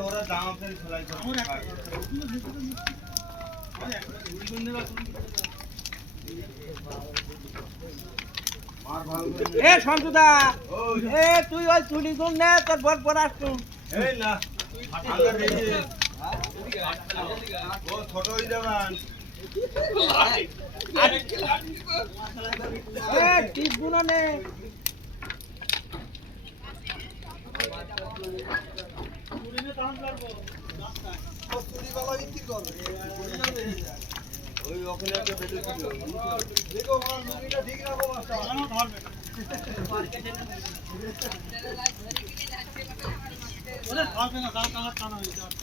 ওরা দাম করে ফেলাই এ সন্তুদা এ তুই ওই চুরি গুণ নে তোর বর পর আসছু এই না ও ছোট হয়ে যাবেন এ টিপ গুণ নে ওই ওখানে একটা বেডে দেখো আমার মুভিটা ঠিক রাখো মাস্টার ওরে ধরবে না দাও কামার টানা হয়ে যাবে